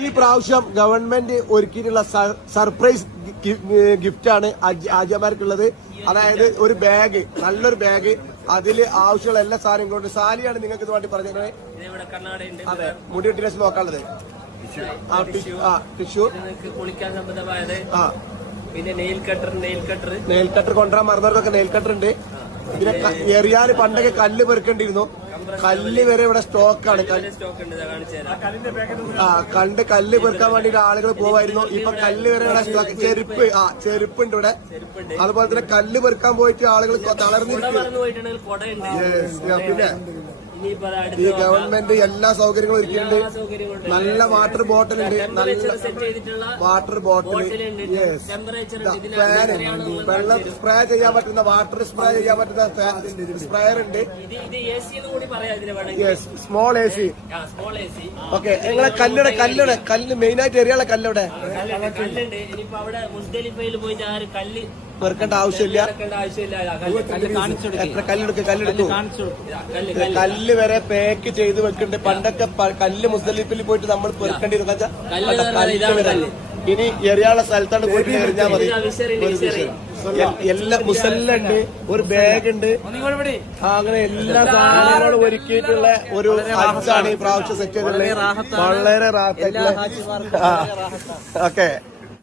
ഈ പ്രാവശ്യം government ഒരുക്കിയിട്ടുള്ള surprise ഗിഫ്റ്റാണ് ആജിമാർക്കുള്ളത്. അതായത് ഒരു ബാഗ്, നല്ലൊരു ബാഗ്, അതില് ആവശ്യമുള്ള എല്ലാ സാധനവും കൊണ്ട്. സാലിയാണ് നിങ്ങൾക്ക് ഇത് വേണ്ടി പറഞ്ഞത്. അതെ, മുടി വെട്ടി രസം നോക്കാനുള്ളത്. ടിഷ്യൂ, കുളിക്കാൻ സംബന്ധമായത്, പിന്നെ നെയിൽ കട്ടർ കൊണ്ടുവരാൻ മറന്നവർക്കൊക്കെ നെയിൽ കട്ടർ ഉണ്ട്. പിന്നെ എറിയാല് പണ്ടൊക്കെ കല്ല് പെറുക്കേണ്ടിയിരുന്നു. കല്ല് വരെ ഇവിടെ സ്റ്റോക്കാണ്. കല്ല് പെറുക്കാൻ വേണ്ടിട്ട് ആളുകൾ പോവായിരുന്നു. ഇപ്പൊ കല്ല് വരെ ഇവിടെ ചെരുപ്പുണ്ട് ഇവിടെ. അതുപോലെ തന്നെ കല്ല് പെറുക്കാൻ പോയിട്ട് ആളുകൾ തളർന്നിരിക്കും. പിന്നെ ഈ ഗവൺമെന്റ് എല്ലാ സൗകര്യങ്ങളും ഒരുക്കിയിട്ടുണ്ട്. നല്ല വാട്ടർ ബോട്ടിൽ ഉണ്ട്, നല്ല വാട്ടർ ബോട്ടിൽ, ഫാന്, വെള്ളം സ്പ്രേ ചെയ്യാൻ പറ്റുന്ന, വാട്ടർ സ്പ്രേ ചെയ്യാൻ പറ്റുന്ന സ്പ്രേയർ ഉണ്ട്. Small AC. ഓക്കെ, നിങ്ങളെ കല്ല് മെയിനായിട്ട് എറിയാനുള്ള കല്ലോടെ പെറുക്കേണ്ട ആവശ്യമില്ല. എത്ര കല്ലെടുക്കും കല്ല് വരെ പാക്ക് ചെയ്ത് വെക്കുന്നുണ്ട്. പണ്ടൊക്കെ കല്ല് മുസ്ദലിഫിൽ പോയിട്ട് നമ്മൾ പെറുക്കേണ്ടിരുന്നു. ഇനി എറിയാനുള്ള സ്ഥലത്താണ് പോയിട്ട് എറിഞ്ഞാൽ മതി. എല്ലാ മുസല്ലുണ്ട്, ഒരു ബാഗ് ഉണ്ട്, അങ്ങനെ എല്ലാ സാധനങ്ങളും ഒരുക്കിയിട്ടുള്ള ഒരു ഹജ്ജാണ് ഈ പ്രാവശ്യം സെറ്റ് ചെയ്തിട്ടുള്ളത്. വളരെ റാഹത്തായിട്ടുള്ള. ഓക്കെ.